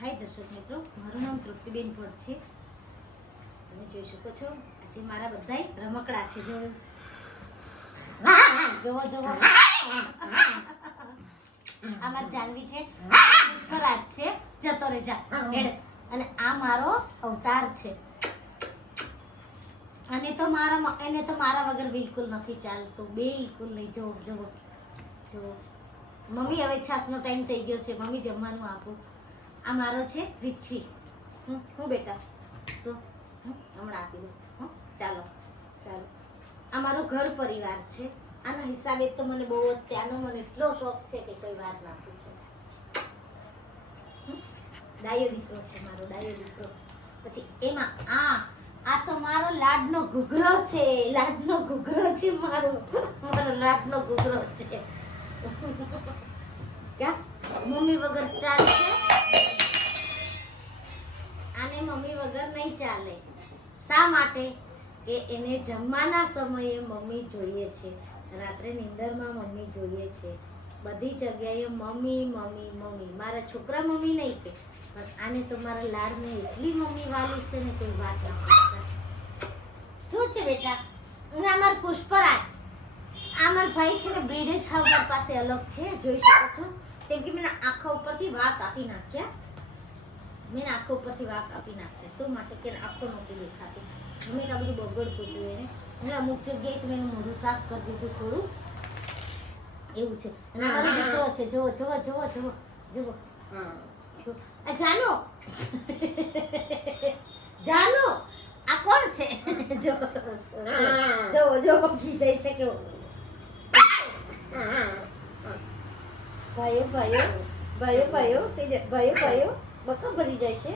હાય દર્શક મિત્રો, મારું નામ તૃપ્તિબેન ભટ્ટ છે. તમે જોઈ શકો છો આજે મારા બધાય રમકડા છે. જોવો જોવો આ મારી જાનવી છે, પુષ્પરાજ છે, જતો રે જા હેડ. અને આ મારો અવતાર છે. અને તો એને તો મારા વગર બિલકુલ નથી ચાલતું, બિલકુલ નહીં. જો જો જો મમ્મી હવે છાસનો ટાઈમ થઈ ગયો છે, મમ્મી જમવાનું આપું. આ મારો છે રીછી. હું બેટા તો હમણાં આપી દઉં. ચાલો ચાલો. આ મારો ઘર પરિવાર છે. આના હિસાબે તો મને બહુ જ ત્યાંનો મને એટલો શોખ છે કે કોઈ વાત ના પૂછે. ડાયો દીકરો છે મારો, ડાયો દીકરો. પછી એમાં આ તો મારો લાડનો ઘૂઘરો છે, લાડનો ઘૂઘરો છે મારો લાડનો ઘૂઘરો છે. ક્યાં મમ્મી વગર ચાલશે? આને મમ્મી વગર નહીં ચાલે. શા માટે? કે એને જમવાના સમયે મમ્મી જોઈએ છે, રાત્રે નીંદરમાં મમ્મી જોઈએ છે, બધી જગ્યાએ મમ્મી મમ્મી મમ્મી. મારા છોકરા મમ્મી નહીં કે, પણ આને તો મારા લાડને એટલી મમ્મી વાલી છે ને કોઈ વાત ના પૂછતા. શું છે બેટા? અને આ મારો પુષ્પરાજ. આ મારો ભાઈ છે ને બ્રિડેજ હાઉસ પાસે અલગ છે, જોઈ શકો છો. કેમ કે મેં આંખો ઉપરથી વાળ કાપી નાખ્યા. શું માટે? કે આંખો નહોતી દેખાતી. મેં આ બધું બગડતું હતું એને. અને અમુક જગ્યાએ તો મેં મોઢું સાફ કરી દીધું થોડું, એવું છે. અને મારો દીકરો છે, જોવો જોવો જોવો જોવો જોવો. જાનો જાનો આ કોણ છે? જોવો જોવો ખીજાય છે કેવો. ભાઈઓ ભાઈઓ ભાઈઓ ભાઈઓ ભાઈઓ ભાઈઓ બકા ભરી જાય છે.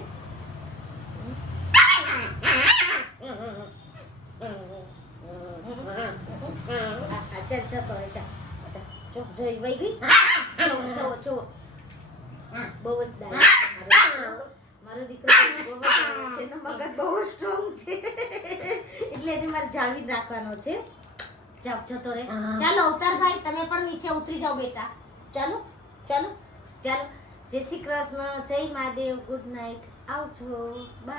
જતો રહે જા. જો જોઈ વઈ ગઈ. જો જો બહુ જ ડાયો મારો દીકરો, બહુ જ ડાયો છે. એનો મગજ બહુ સ્ટ્રોંગ છે, એટલે એને મારે જાળવી રાખવાનો છે. જાઓ જતો રે. ચાલો અવતારભાઈ, તમે પણ નીચે ઉતરી જાઓ બેટા. ચાલો ચાલો ચાલો. જય શ્રી કૃષ્ણ, જય મહાદેવ, ગુડ નાઇટ, આવજો, બાય.